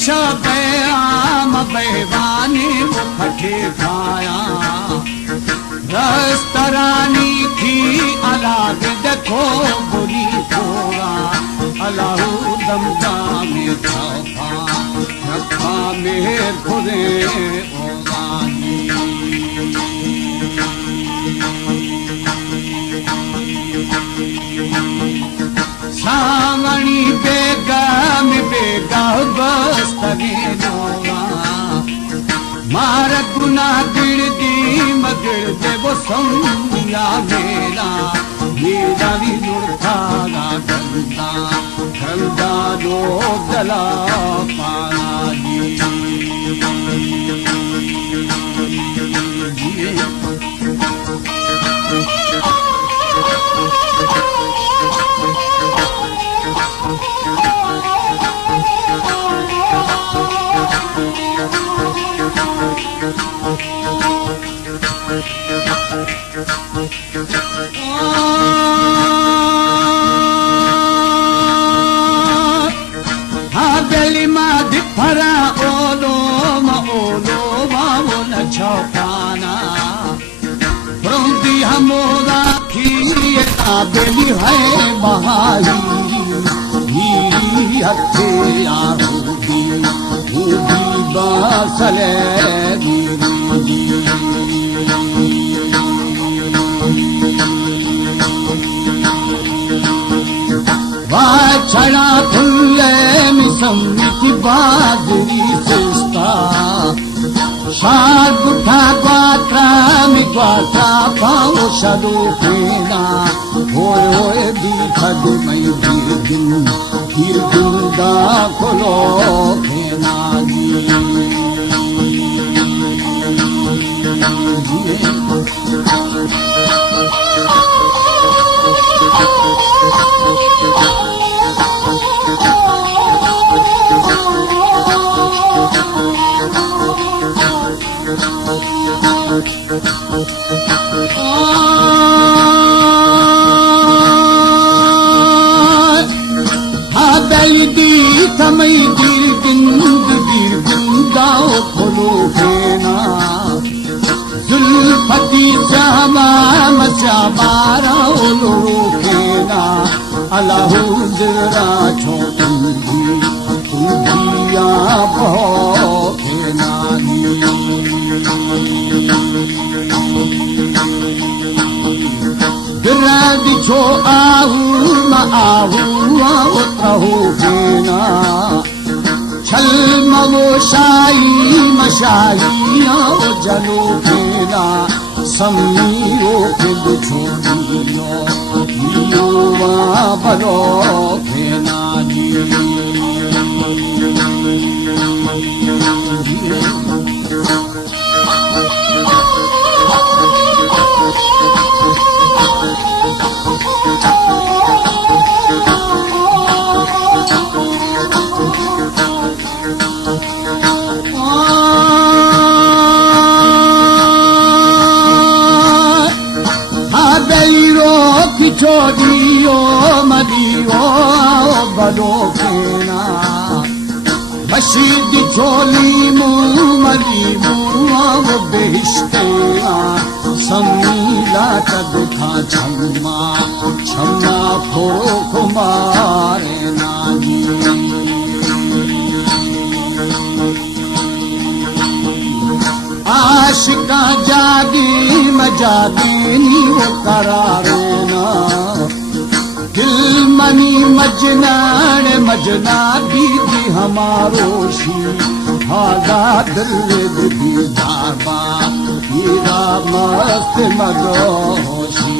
शबयाम बेवानी मुखटे खाया रस्तरानी थी अलाग देखो बुरी थोड़ा अलाहू दमदा में रखा मेहर खुदे ओगानी सांगनी बेगम बेगा बस्तगी नोगा मार गुना गिरदी मगर दे वो संगिया मेरा भी लुढ़ा गंदा गंदा लो दला पाना बेली है बहारी हथे आरूदी बासले छड़ा फुल्ले मिसम्मिति बाजरी सिस्ता शार गुठा ग्वात्रा मिग्वात्रा पाओ शदो फेना होए होए बीखद मई फिर दुर्गा खोलो फेना समय दीर दाओ खोलो फेना जुल्फती श्यामा मशाबारा ओलो फेना अलाहू जरा छोटिया बहो फेना गिरादी छो आहू म आहू आओ फेना छल मवो शाही मशाही आओ जलो फेना समीरो फिद छोड़ियो बलो फेना छोड़ियो मदियो बलो फेना मशीद छोली मली मुआ बेहिश्तेना समीला तदुखा छम्मा छम्मा फो कुमारे नानी आशिका जागी मजागी नी वो करारे ना दिल मनी मजनान मजना दीदी हमारो शी भागा दिल दीदाबा हीरा मस्त मगोशी